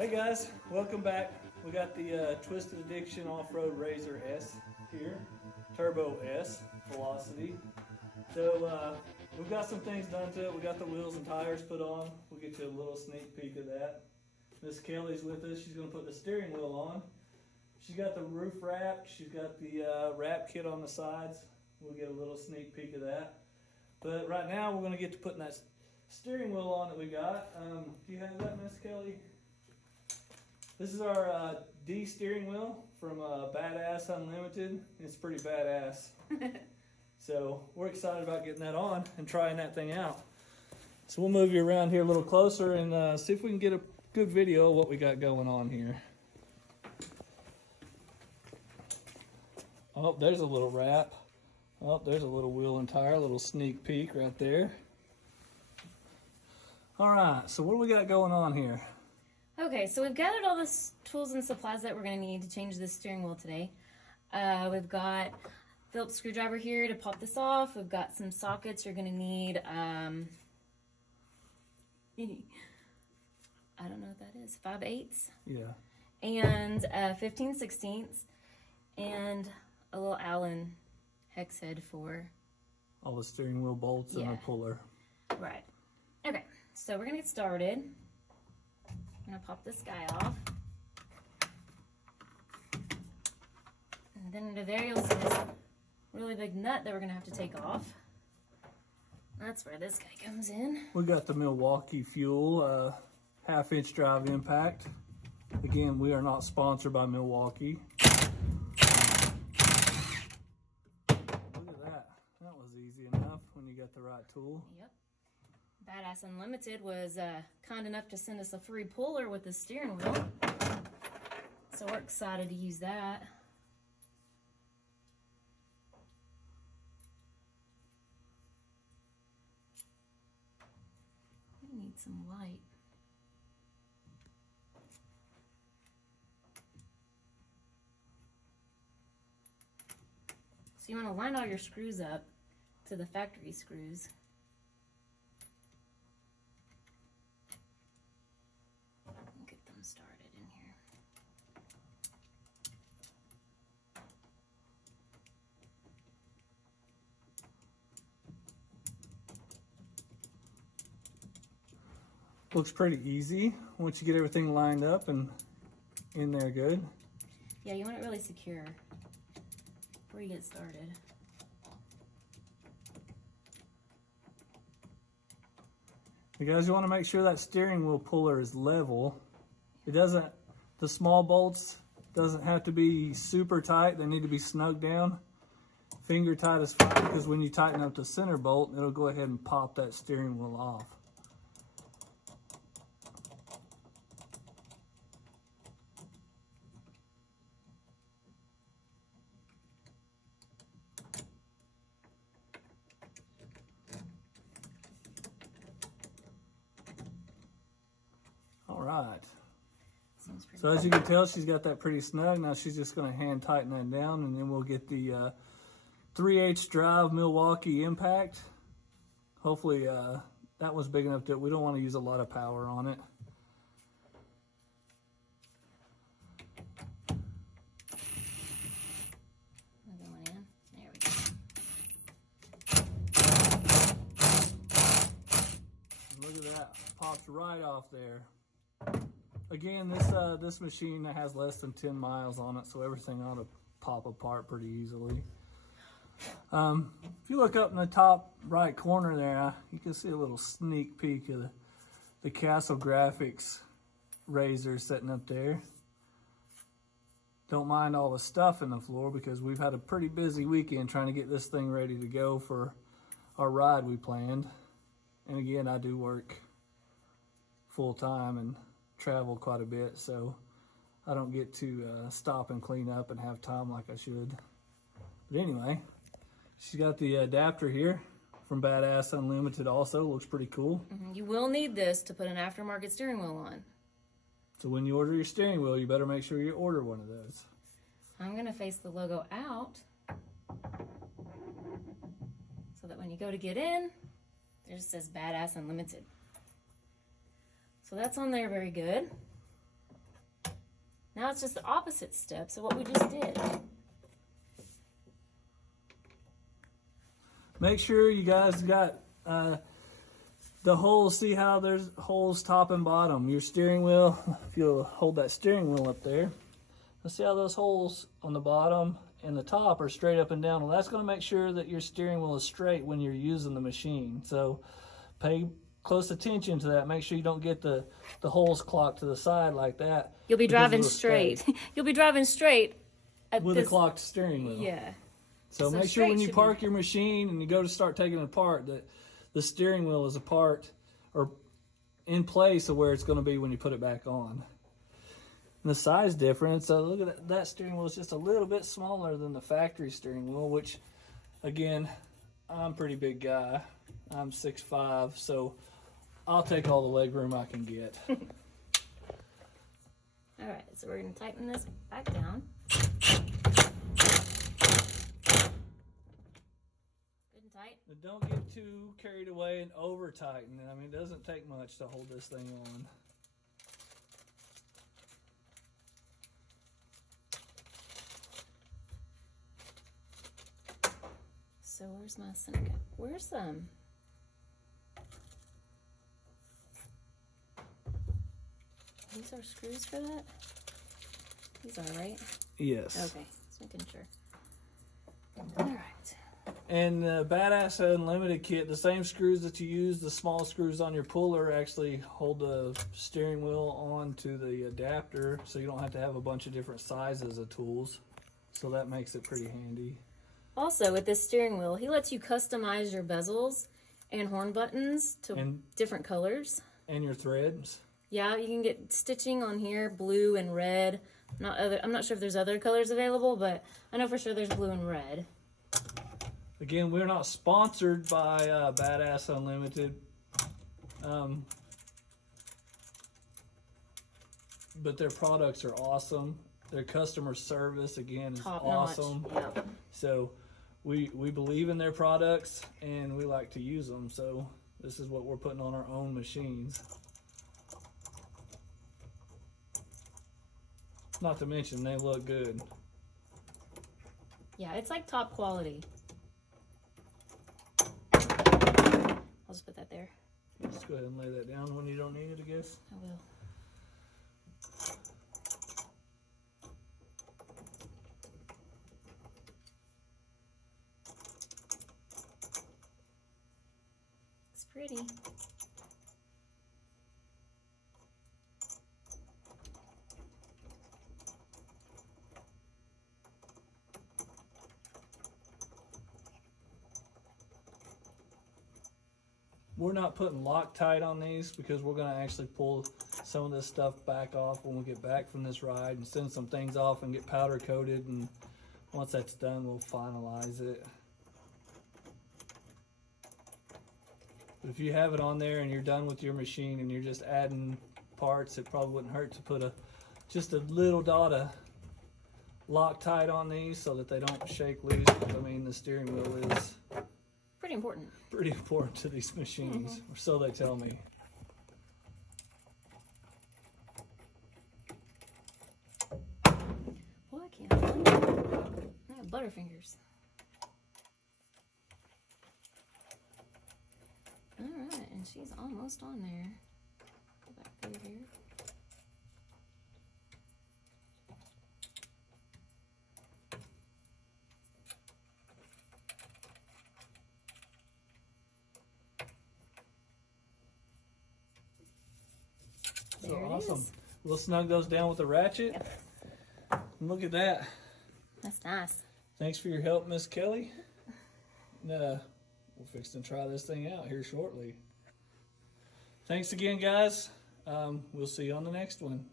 Hey guys, welcome back. We got the Twisted Addiction Off-Road RZR S here, Turbo S Velocity. So we've got some things done to it. We got the wheels and tires put on. We'll get you a little sneak peek of that. Miss Kelly's with us. She's going to put the steering wheel on. She's got the roof wrap. She's got the wrap kit on the sides. We'll get a little sneak peek of that. But right now we're going to get to putting that steering wheel on that we got. Do you have that, Miss Kelly? This is our D steering wheel from Badass Unlimited. It's pretty badass. So we're excited about getting that on and trying that thing out. So we'll move you around here a little closer and see if we can get a good video of what we got going on here. Oh, there's a little wrap. Oh, there's a little wheel and tire, a little sneak peek right there. All right, so what do we got going on here? Okay, so we've gathered all the tools and supplies that we're going to need to change this steering wheel today. We've got Phillips screwdriver here to pop this off. We've got some sockets. You're going to need, I don't know what that is, 5/8. Yeah. And 15/16, and a little Allen hex head for all the steering wheel bolts and a puller. Right. Okay, so we're going to get started. I'm going to pop this guy off. And then under there you'll see this really big nut that we're going to have to take off. That's where this guy comes in. We got the Milwaukee Fuel 1/2-inch drive impact. Again, we are not sponsored by Milwaukee. Look at that. That was easy enough when you got the right tool. Yep. Badass Unlimited was kind enough to send us a free puller with the steering wheel. So we're excited to use that. We need some light. So you want to line all your screws up to the factory screws. Get them started in here. Looks pretty easy once you get everything lined up and in there good. Yeah, you want it really secure before you get started. You guys, you want to make sure that steering wheel puller is level. It doesn't, the small bolts doesn't have to be super tight. They need to be snug down. Finger tight is fine, because when you tighten up the center bolt, it'll go ahead and pop that steering wheel off. All right. So as you can tell, she's got that pretty snug. Now she's just going to hand tighten that down, and then we'll get the 3/8 drive Milwaukee impact. Hopefully that was big enough that we don't want to use a lot of power on it. Going in. There we go. Look at that, pops right off there. Again, this machine has less than 10 miles on it, so everything ought to pop apart pretty easily. If you look up in the top right corner there, you can see a little sneak peek of the Castle Graphics RZR sitting up there. Don't mind all the stuff in the floor, because we've had a pretty busy weekend trying to get this thing ready to go for our ride we planned. And again, I do work full time and travel quite a bit, so I don't get to stop and clean up and have time like I should. But anyway, she's got the adapter here from Badass Unlimited also. Looks pretty cool. You will need this to put an aftermarket steering wheel on. So when you order your steering wheel, you better make sure you order one of those. I'm going to face the logo out so that when you go to get in, it just says Badass Unlimited. So that's on there very good. Now it's just the opposite step, so what we just did. Make sure you guys got the holes. See how there's holes top and bottom. Your steering wheel, if you'll hold that steering wheel up there, let's see how those holes on the bottom and the top are straight up and down. Well, that's going to make sure that your steering wheel is straight when you're using the machine. So pay close attention to that. Make sure you don't get the holes clocked to the side like that. You'll be driving straight. You'll be driving straight with a clocked steering wheel. Yeah. So make sure when you park your machine and you go to start taking it apart that the steering wheel is apart or in place of where it's going to be when you put it back on. And the size difference, so look at that steering wheel is just a little bit smaller than the factory steering wheel, which again, I'm a pretty big guy. I'm 6'5", so I'll take all the leg room I can get. All right, so we're going to tighten this back down. Tight. But don't get too carried away and over tighten. I mean, it doesn't take much to hold this thing on. So where's my Seneca? Where's these are screws for that? These are, right? Yes. Okay, just making sure. All right. And the Badass Unlimited kit, the same screws that you use, the small screws on your puller actually hold the steering wheel onto the adapter, so you don't have to have a bunch of different sizes of tools. So that makes it pretty handy. Also, with this steering wheel, he lets you customize your bezels and horn buttons to different colors. And your threads. Yeah, you can get stitching on here, blue and red. I'm not sure if there's other colors available, but I know for sure there's blue and red. Again, we're not sponsored by Badass Unlimited, but their products are awesome. Their customer service, again, is awesome. Yep. So we believe in their products, and we like to use them. So this is what we're putting on our own machines. Not to mention, they look good. Yeah, it's like top quality. I'll just put that there. Just go ahead and lay that down when you don't need it, I guess. I will. It's pretty. We're not putting Loctite on these because we're going to actually pull some of this stuff back off when we get back from this ride and send some things off and get powder coated, and once that's done we'll finalize it. But if you have it on there and you're done with your machine and you're just adding parts, it probably wouldn't hurt to put just a little dot of Loctite on these so that they don't shake loose. I mean, the steering wheel is Pretty important. pretty important to these machines, or so they tell me. Well, I can't. I have butterfingers. Alright, and she's almost on there. Go back through here. So awesome. We'll snug those down with the ratchet. Yep. And look at that. That's nice. Thanks for your help, Miss Kelly. We'll fix and try this thing out here shortly. Thanks again, guys. We'll see you on the next one.